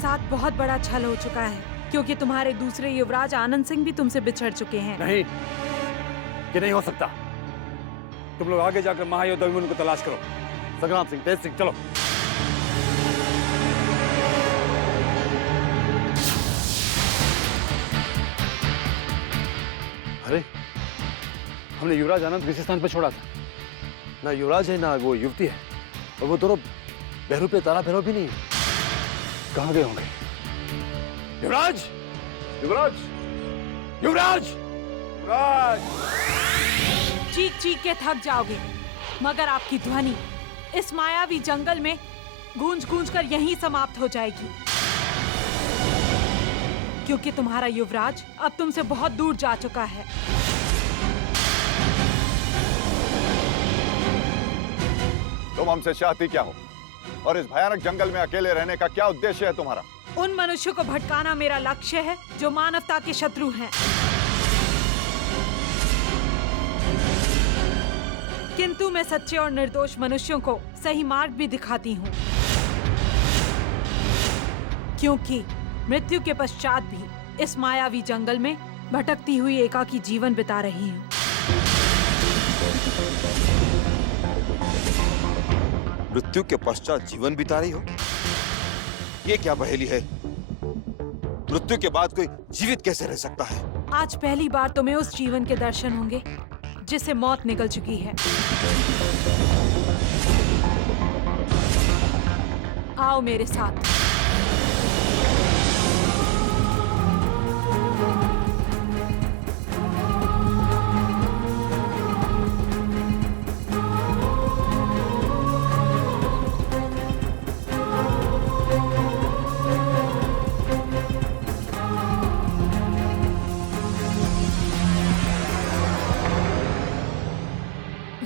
साथ बहुत बड़ा छल हो चुका है, क्योंकि तुम्हारे दूसरे युवराज आनंद सिंह भी तुमसे बिछड़ चुके हैं। नहीं, ये नहीं हो सकता। तुम लोग आगे जाकर महायोद्धा अभिमन्यु को तलाश करो। संग्राम सिंह, तेज सिंह, चलो। अरे, हमने युवराज आनंद किसी स्थान पर छोड़ा था। ना युवराज है ना वो युवती है, और वो दोनों बहरूपे तारा भैरव भी नहीं है। कहाँ गए होंगे? युवराज, युवराज, युवराज, युवराज! चीख चीख के थक जाओगे, मगर आपकी ध्वनि इस मायावी जंगल में गूंज गूंज कर यहीं समाप्त हो जाएगी, क्योंकि तुम्हारा युवराज अब तुमसे बहुत दूर जा चुका है। तुम हमसे चाहती क्या हो, और इस भयानक जंगल में अकेले रहने का क्या उद्देश्य है तुम्हारा? उन मनुष्यों को भटकाना मेरा लक्ष्य है जो मानवता के शत्रु हैं। किंतु मैं सच्चे और निर्दोष मनुष्यों को सही मार्ग भी दिखाती हूँ, क्योंकि मृत्यु के पश्चात भी इस मायावी जंगल में भटकती हुई एकाकी जीवन बिता रही हूँ। मृत्यु के पश्चात जीवन बिता रही हो? ये क्या पहेली है? मृत्यु के बाद कोई जीवित कैसे रह सकता है? आज पहली बार तुम्हें उस जीवन के दर्शन होंगे जिसे मौत निगल चुकी है। आओ मेरे साथ।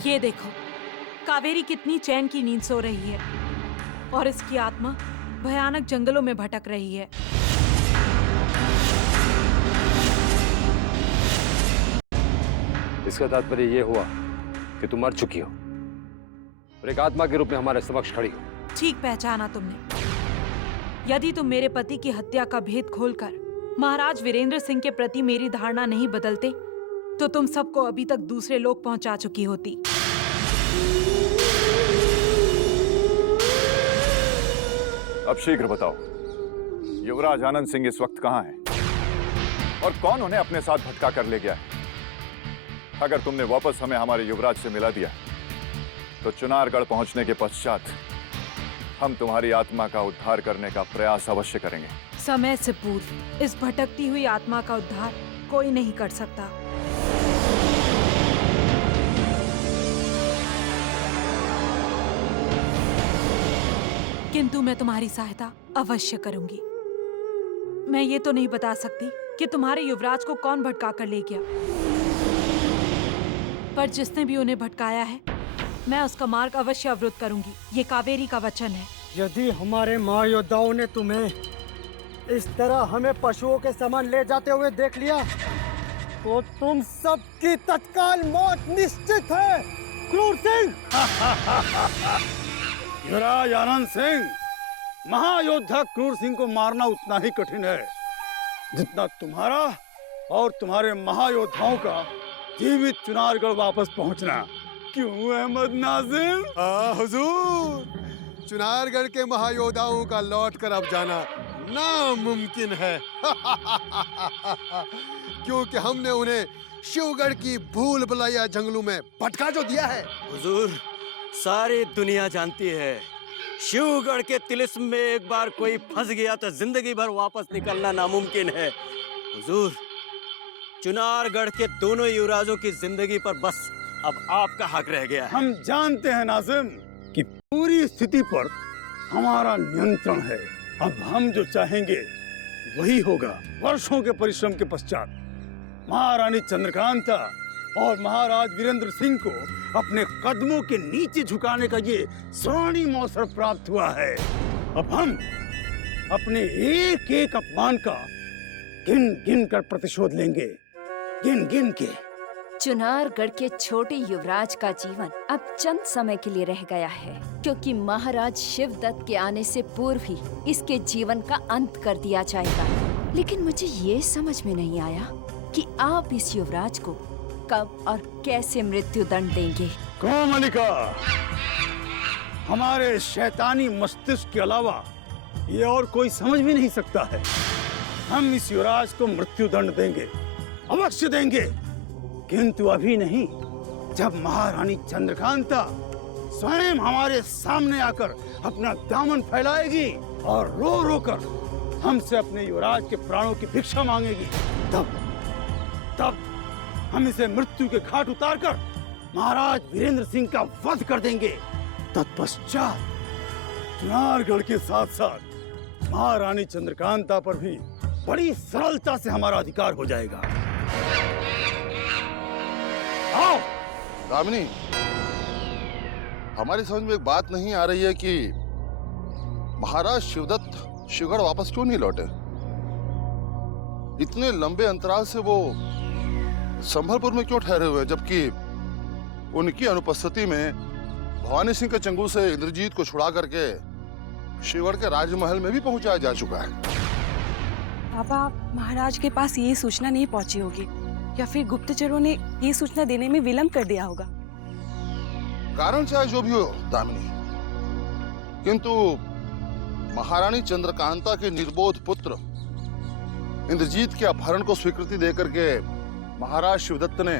ये देखो, कावेरी कितनी चैन की नींद सो रही है, और इसकी आत्मा भयानक जंगलों में भटक रही है। इसका तात्पर्य ये हुआ कि तुम मर चुकी हो और एक आत्मा के रूप में हमारे समक्ष खड़ी हो। ठीक पहचाना तुमने। यदि तुम मेरे पति की हत्या का भेद खोलकर महाराज वीरेंद्र सिंह के प्रति मेरी धारणा नहीं बदलते, तो तुम सबको अभी तक दूसरे लोक पहुंचा चुकी होती। अब शीघ्र बताओ, युवराज आनंद सिंह इस वक्त कहाँ हैं? और कौन उन्हें अपने साथ भटका कर ले गया है? अगर तुमने वापस हमें हमारे युवराज से मिला दिया, तो चुनारगढ़ पहुंचने के पश्चात हम तुम्हारी आत्मा का उद्धार करने का प्रयास अवश्य करेंगे। समय से पूर्व इस भटकती हुई आत्मा का उद्धार कोई नहीं कर सकता। किंतु मैं तुम्हारी सहायता अवश्य करूंगी। मैं ये तो नहीं बता सकती कि तुम्हारे युवराज को कौन भटका कर ले गया, पर जिसने भी उन्हें भटकाया है, मैं उसका मार्ग अवश्य अवरुद्ध करूंगी। ये कावेरी का वचन है। यदि हमारे महायोद्धाओं ने तुम्हें इस तरह हमें पशुओं के समान ले जाते हुए देख लिया, तो तुम सबकी तत्काल मौत निश्चित है। क्रूर सिंह! युवराज आनंद सिंह, महायोद्धा क्रूर सिंह को मारना उतना ही कठिन है जितना तुम्हारा और तुम्हारे महायोद्धाओं का जीवित चुनारगढ़ वापस पहुंचना। क्यों अहमद नाजिम? हुजूर, चुनारगढ़ के महायोद्धाओं का लौट कर अब जाना नामुमकिन है। क्योंकि हमने उन्हें शिवगढ़ की भूल भुलैया जंगलों में भटका जो दिया है। हुजूर, सारी दुनिया जानती है, शिवगढ़ के तिलिस्म में एक बार कोई फंस गया तो जिंदगी भर वापस निकलना नामुमकिन है। हुजूर, चुनारगढ़ के दोनों युवराजों की जिंदगी पर बस अब आपका हक रह गया है। हम जानते हैं नाजिम कि पूरी स्थिति पर हमारा नियंत्रण है। अब हम जो चाहेंगे वही होगा। वर्षों के परिश्रम के पश्चात महारानी चंद्रकांता और महाराज वीरेंद्र सिंह को अपने कदमों के नीचे झुकाने का ये स्वर्णिम अवसर प्राप्त हुआ है। अब हम अपने एक एक अपमान का गिन गिन कर प्रतिशोध लेंगे, गिन गिन के। चुनारगढ़ के छोटे युवराज का जीवन अब चंद समय के लिए रह गया है, क्योंकि महाराज शिवदत्त के आने से पूर्व ही इसके जीवन का अंत कर दिया जाएगा। लेकिन मुझे ये समझ में नहीं आया कि आप इस युवराज को कब और कैसे मृत्यु दंड देंगे। कोमलिका, हमारे शैतानी मस्तिष्क के अलावा ये और कोई समझ भी नहीं सकता है। हम इस युवराज को मृत्यु दंड देंगे, अवश्य देंगे, किंतु अभी नहीं। जब महारानी चंद्रकांता स्वयं हमारे सामने आकर अपना दामन फैलाएगी और रो रो कर हमसे अपने युवराज के प्राणों की भिक्षा मांगेगी, तब हम इसे मृत्यु के घाट उतारकर महाराज वीरेंद्र सिंह का वध कर देंगे। तत्पश्चात चुनारगढ़ के साथ साथ महारानी चंद्रकांता पर भी बड़ी सरलता से हमारा अधिकार हो जाएगा। आओ। दामिनी, हमारी समझ में एक बात नहीं आ रही है कि महाराज शिवदत्त शिवगढ़ वापस क्यों नहीं लौटे? इतने लंबे अंतराल से वो संभलपुर में क्यों ठहरे हुए, जबकि उनकी अनुपस्थिति में भवानी सिंह के चंगुल से इंद्रजीत को छुड़ा करके शिवगढ़ के राजमहल में भी पहुंचाया जा चुका है। पापा, महाराज के पास ये सूचना नहीं पहुंची होगी, या फिर गुप्तचरों ने ये सूचना देने में विलंब कर दिया होगा। कारण चाहे जो भी हो दामिनी, किंतु महारानी चंद्रकांता के निर्बोध पुत्र इंद्रजीत के अपहरण को स्वीकृति देकर के महाराज शिवदत्त ने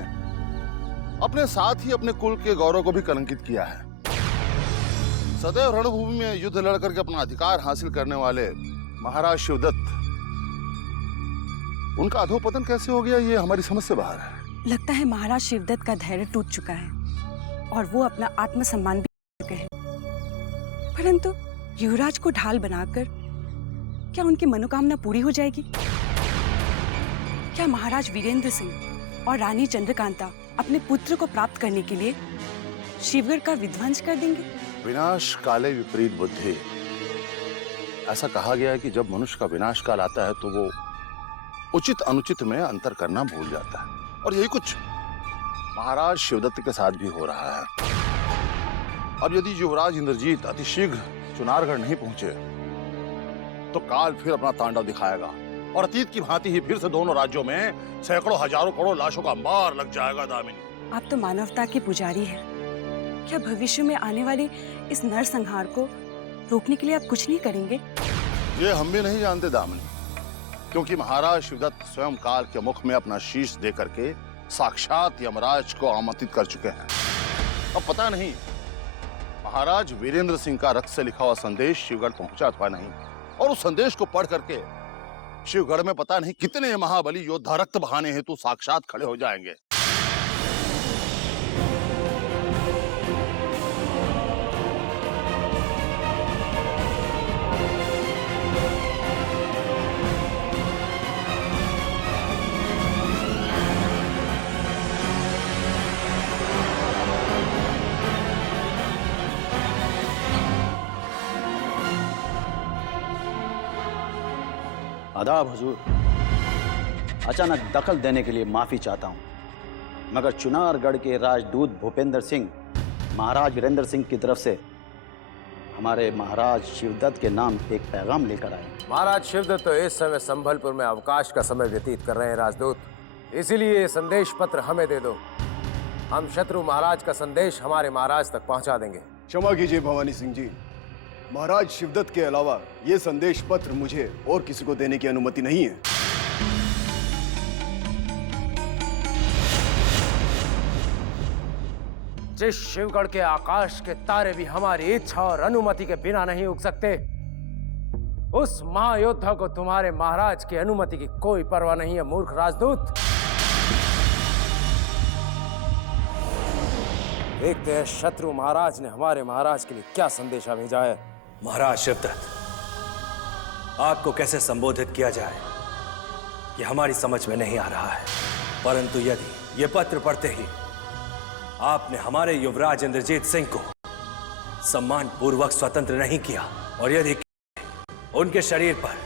अपने साथ ही अपने कुल के गौरव को भी कलंकित किया है। सदैव रणभूमि में युद्ध लड़कर के अपना अधिकार हासिल करने वाले महाराज शिवदत्त, उनका अधोपतन कैसे हो गया, ये हमारी समझ से बाहर है। लगता है महाराज शिवदत्त का धैर्य टूट चुका है और वो अपना आत्मसम्मान भी खो चुके हैं। परंतु युवराज को ढाल बनाकर क्या उनकी मनोकामना पूरी हो जाएगी? क्या महाराज वीरेंद्र सिंह और रानी चंद्रकांता अपने पुत्र को प्राप्त करने के लिए शिवगढ़ का विध्वंस कर देंगे? विनाश काले विपरीत बुद्धि, ऐसा कहा गया है कि जब मनुष्य का विनाश काल आता है तो वो उचित अनुचित में अंतर करना भूल जाता है, और यही कुछ महाराज शिवदत्त के साथ भी हो रहा है। अब यदि युवराज इंद्रजीत अतिशीघ्र चुनारगढ़ नहीं पहुंचे तो काल फिर अपना तांडव दिखाएगा और अतीत की भांति ही फिर से दोनों राज्यों में सैकड़ों हजारों करोड़ लाशों का अंबार लग जाएगा। दामिनी, आप तो मानवता के पुजारी हैं। क्या भविष्य में आने वाले इस नरसंहार को रोकने के लिए आप कुछ नहीं करेंगे? ये हम भी नहीं जानते दामिनी, क्योंकि महाराज शिवदत्त स्वयं काल के मुख में अपना शीश दे करके साक्षात यमराज को आमंत्रित कर चुके हैं। अब पता नहीं महाराज वीरेंद्र सिंह का रक्त से लिखा हुआ संदेश शिवगढ़ पहुंचा अथवा नहीं, और उस संदेश को पढ़ करके शिवगढ़ में पता नहीं कितने महाबली योद्धा रक्त बहाने हेतु साक्षात खड़े हो जाएंगे। आदाब हुजूर, अचानक दखल देने के लिए माफी चाहता हूं, मगर चुनारगढ़ के राजदूत भूपेंद्र सिंह महाराज वीरेंद्र सिंह की तरफ से हमारे महाराज शिवदत्त के नाम एक पैगाम लेकर आए। महाराज शिवदत्त तो इस समय संभलपुर में अवकाश का समय व्यतीत कर रहे हैं राजदूत, इसीलिए ये संदेश पत्र हमें दे दो। हम शत्रु महाराज का संदेश हमारे महाराज तक पहुंचा देंगे। क्षमा कीजिए भवानी सिंह जी, महाराज शिवदत्त के अलावा ये संदेश पत्र मुझे और किसी को देने की अनुमति नहीं है। जिस शिवगढ़ के आकाश के तारे भी हमारी इच्छा और अनुमति के बिना नहीं उग सकते, उस महायोद्धा को तुम्हारे महाराज की अनुमति की कोई परवाह नहीं है, मूर्ख राजदूत। देखते हैं शत्रु महाराज ने हमारे महाराज के लिए क्या संदेशा भेजा है। महाराज शिवदत्त, आपको कैसे संबोधित किया जाए ये हमारी समझ में नहीं आ रहा है, परंतु यदि ये पत्र पढ़ते ही आपने हमारे युवराज इंद्रजीत सिंह को सम्मान पूर्वक स्वतंत्र नहीं किया और यदि उनके शरीर पर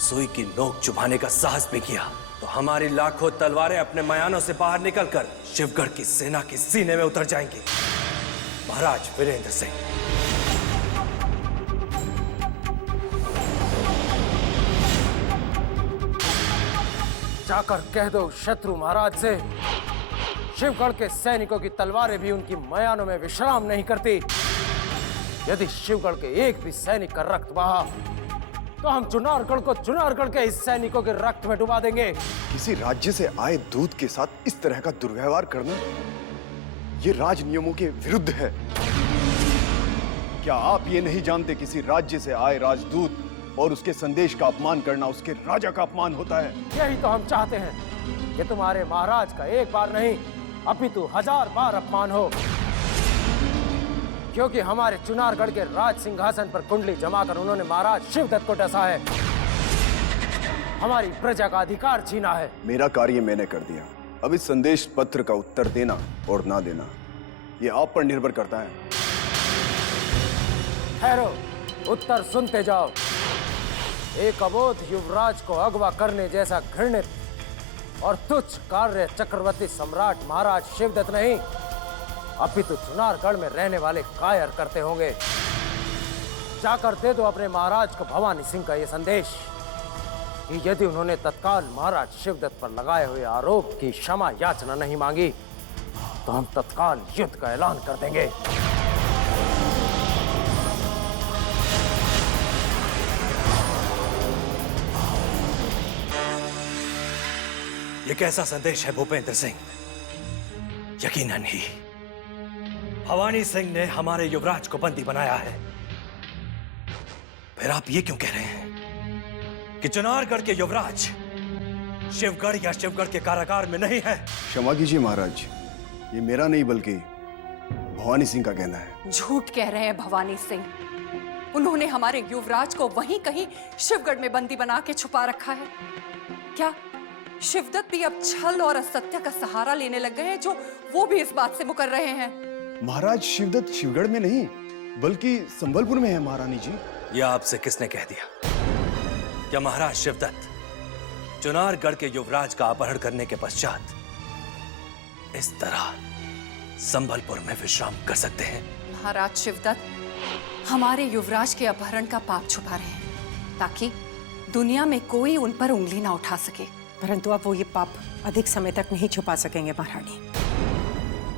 सुई की नोक चुभाने का साहस भी किया तो हमारी लाखों तलवारें अपने मयानों से बाहर निकलकर शिवगढ़ की सेना के सीने में उतर जाएंगी। महाराज वीरेंद्र सिंह, जाकर कह दो शत्रु महाराज से, शिवगढ़ के सैनिकों की तलवारें भी उनकी मयानों में विश्राम नहीं करती। यदि शिवगढ़ के एक भी सैनिक का रक्त बहा तो हम चुनारगढ़ को चुनारगढ़ के इस सैनिकों के रक्त में डुबा देंगे। किसी राज्य से आए दूत के साथ इस तरह का दुर्व्यवहार करना ये राज नियमों के विरुद्ध है। क्या आप ये नहीं जानते किसी राज्य से आए राजदूत और उसके संदेश का अपमान करना उसके राजा का अपमान होता है? यही तो हम चाहते हैं कि तुम्हारे महाराज का एक बार नहीं अपितु 1000 बार अपमान हो, क्योंकि हमारे चुनारगढ़ के राज सिंहासन पर कुंडली जमाकर उन्होंने महाराज शिवदत्त को डसा है, हमारी प्रजा का अधिकार छीना है। मेरा कार्य मैंने कर दिया। अब इस संदेश पत्र का उत्तर देना और ना देना ये आप पर निर्भर करता है। ठहरो, उत्तर सुनते जाओ। एक अबोध युवराज को अगवा करने जैसा घृणित और तुच्छ कार्य चक्रवर्ती सम्राट महाराज शिवदत्त नहीं अपितु चुनारगढ़ में रहने वाले कायर करते होंगे। जाकर दे दो अपने महाराज को भवानी सिंह का यह संदेश कि यदि उन्होंने तत्काल महाराज शिवदत्त पर लगाए हुए आरोप की क्षमा याचना नहीं मांगी तो हम तत्काल युद्ध का ऐलान कर देंगे। ये कैसा संदेश है भूपेंद्र सिंह? यकीनन ही भवानी सिंह ने हमारे युवराज को बंदी बनाया है। फिर आप ये क्यों कह रहे हैं कि चुनारगढ़ के युवराज शिवगढ़ या शिवगढ़ के कारागार में नहीं है? क्षमा कीजिए महाराज, ये मेरा नहीं बल्कि भवानी सिंह का कहना है। झूठ कह रहे हैं भवानी सिंह। उन्होंने हमारे युवराज को वहीं कहीं शिवगढ़ में बंदी बना के छुपा रखा है। क्या शिवदत्त भी अब छल और असत्य का सहारा लेने लग गए हैं, जो वो भी इस बात से मुकर रहे हैं? महाराज शिवदत्त शिवगढ़ में नहीं बल्कि संबलपुर में है महारानी जी। यह आपसे किसने कह दिया? क्या महाराज शिवदत्त चुनारगढ़ के युवराज का अपहरण करने के पश्चात इस तरह संबलपुर में विश्राम कर सकते हैं? महाराज शिवदत्त हमारे युवराज के अपहरण का पाप छुपा रहे हैं ताकि दुनिया में कोई उन पर उंगली ना उठा सके। परंतु अब वो ये पाप अधिक समय तक नहीं छुपा सकेंगे महारानी।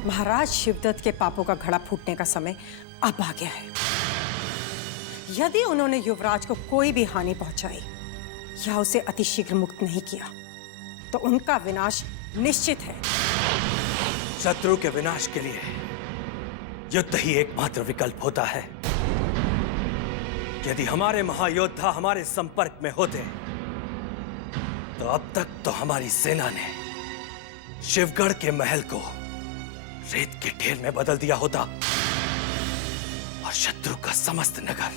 महाराज शिवदत्त के पापों का घड़ा फूटने का समय अब आ गया है। यदि उन्होंने युवराज को कोई भी हानि पहुंचाई या उसे अतिशीघ्र मुक्त नहीं किया तो उनका विनाश निश्चित है। शत्रु के विनाश के लिए युद्ध ही एकमात्र विकल्प होता है। यदि हमारे महायोद्धा हमारे संपर्क में होते तो अब तक तो हमारी सेना ने शिवगढ़ के महल को रेत के ढेर में बदल दिया होता और शत्रु का समस्त नगर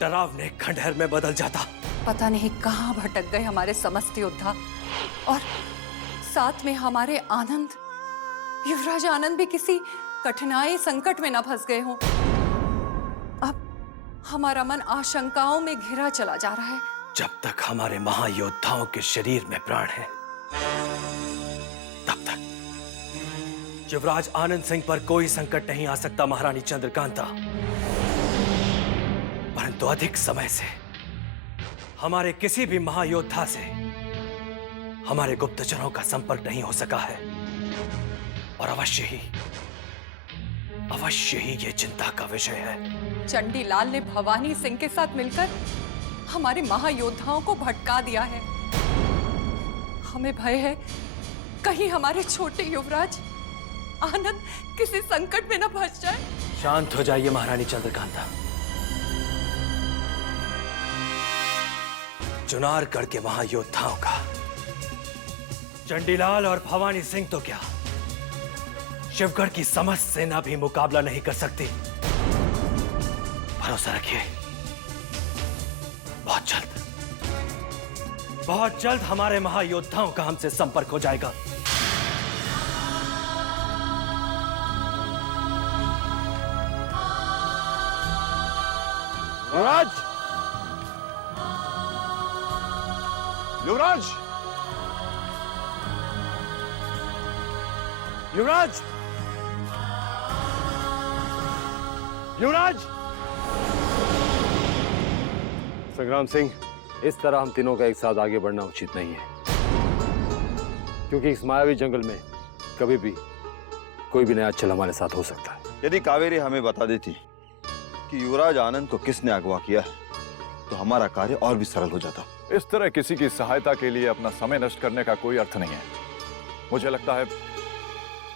डरावने खंडहर में बदल जाता। पता नहीं कहां भटक गए हमारे समस्त योद्धा, और साथ में हमारे आनंद, युवराज आनंद भी किसी कठिनाई संकट में न फंस गए हों। अब हमारा मन आशंकाओं में घिरा चला जा रहा है। जब तक हमारे महायोद्धाओं के शरीर में प्राण है तब तक युवराज आनंद सिंह पर कोई संकट नहीं आ सकता महारानी चंद्रकांता। परंतु अधिक समय से हमारे किसी भी महायोद्धा से हमारे गुप्तचरों का संपर्क नहीं हो सका है और अवश्य ही ये चिंता का विषय है। चंडीलाल ने भवानी सिंह के साथ मिलकर हमारे महायोद्धाओं को भटका दिया है। हमें भय है कहीं हमारे छोटे युवराज आनंद किसी संकट में न फंस जाए। शांत हो जाइए महारानी चंद्रकांता। चुनारगढ़ के महायोद्धाओं का चंडीलाल और भवानी सिंह तो क्या, शिवगढ़ की समस्त सेना भी मुकाबला नहीं कर सकती। भरोसा रखिए, बहुत जल्द हमारे महायोद्धाओं का हमसे संपर्क हो जाएगा। युवराज! युवराज! युवराज! युवराज! संग्राम सिंह, इस तरह हम तीनों का एक साथ आगे बढ़ना उचित नहीं है, क्योंकि इस मायावी जंगल में कभी भी कोई भी नया छल हमारे साथ हो सकता है। यदि कावेरी हमें बता देती कि युवराज आनंद को किसने अगवा किया है, तो हमारा कार्य और भी सरल हो जाता। इस तरह किसी की सहायता के लिए अपना समय नष्ट करने का कोई अर्थ नहीं है। मुझे लगता है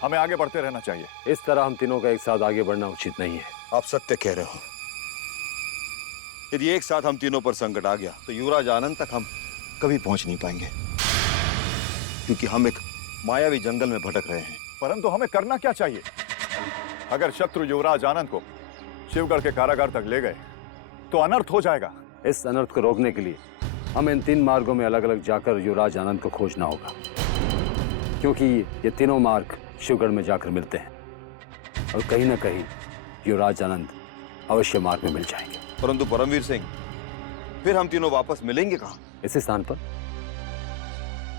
हमें आगे बढ़ते रहना चाहिए। इस तरह हम तीनों का एक साथ आगे बढ़ना उचित नहीं है। आप सत्य कह रहे हो। यदि एक साथ हम तीनों पर संकट आ गया तो युवराज आनंद तक हम कभी पहुंच नहीं पाएंगे, क्योंकि हम एक मायावी जंगल में भटक रहे हैं। परंतु हमें करना क्या चाहिए? अगर शत्रु युवराज आनंद को शिवगढ़ के कारागार तक ले गए तो अनर्थ हो जाएगा। इस अनर्थ को रोकने के लिए हमें इन 3 मार्गों में अलग अलग जाकर युवराज आनंद को खोजना होगा, क्योंकि ये तीनों मार्ग शिवगढ़ में जाकर मिलते हैं और कहीं ना कहीं युवराज आनंद अवश्य मार्ग में मिल जाएंगे। परंतु परमवीर सिंह, फिर हम तीनों वापस मिलेंगे कहाँ? इसी स्थान पर।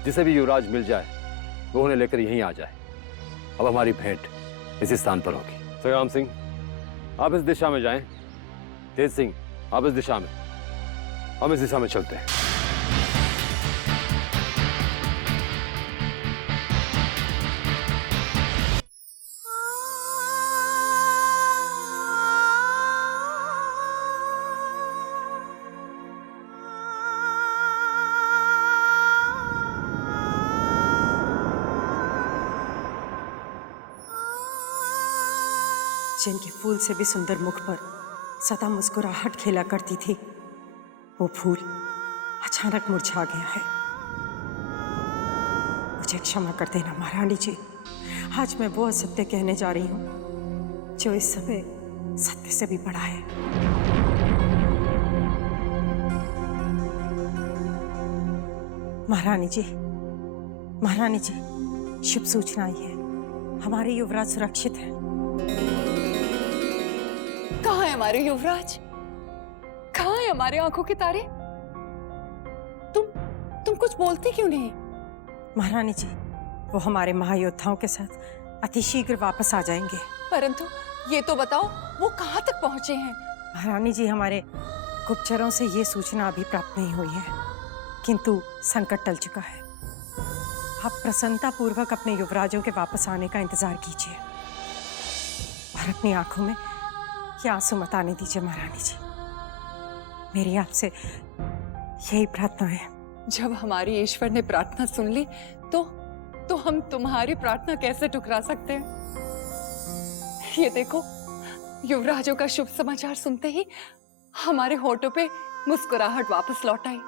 जिसे भी युवराज मिल जाए वो उन्हें लेकर यहीं आ जाए। अब हमारी भेंट इसी स्थान पर होगी। संग्राम सिंह, आप इस दिशा में जाएं। तेज सिंह, आप इस दिशा में, हम इस दिशा में चलते हैं। जिनके फूल से भी सुंदर मुख पर सदा मुस्कुराहट खेला करती थी, वो फूल अचानक मुरझा गया है। मुझे क्षमा कर देना महारानी जी। आज मैं वो असत्य कहने जा रही हूँ जो इस समय सत्य से भी बड़ा है। महारानी जी, महारानी जी, शुभ सूचना आई है। हमारे युवराज सुरक्षित हैं। कहाँ है हमारे युवराज? कहाँ है हमारे आंखों के तारे? तुम कुछ बोलती क्यों नहीं? महारानी जी, वो हमारे महायोद्धाओं के साथ अतिशीघ्र वापस आ जाएंगे। परंतु ये तो बताओ, वो कहाँ तक पहुंचे हैं? महारानी जी, हमारे गुप्तचरों से ये सूचना अभी प्राप्त नहीं हुई है, किंतु संकट टल चुका है। आप प्रसन्नता पूर्वक अपने युवराजों के वापस आने का इंतजार कीजिए और अपनी आंखों में ये आंसू मत आने दीजिए। महारानी जी, मेरी आपसे यही प्रार्थना है। जब हमारी ईश्वर ने प्रार्थना सुन ली तो हम तुम्हारी प्रार्थना कैसे ठुकरा सकते हैं? ये देखो, युवराजों का शुभ समाचार सुनते ही हमारे होठों पे मुस्कुराहट वापस लौट आई।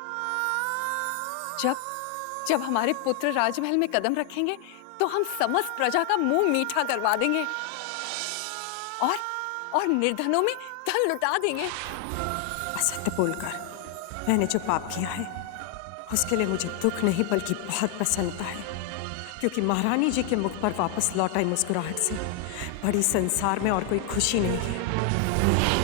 जब हमारे पुत्र राजमहल में कदम रखेंगे तो हम समस्त प्रजा का मुंह मीठा करवा देंगे और निर्धनों में धन लुटा देंगे। असत्य बोलकर मैंने जो पाप किया है उसके लिए मुझे दुख नहीं बल्कि बहुत प्रसन्नता है, क्योंकि महारानी जी के मुख पर वापस लौट आई मुस्कुराहट से बड़ी संसार में और कोई खुशी नहीं है।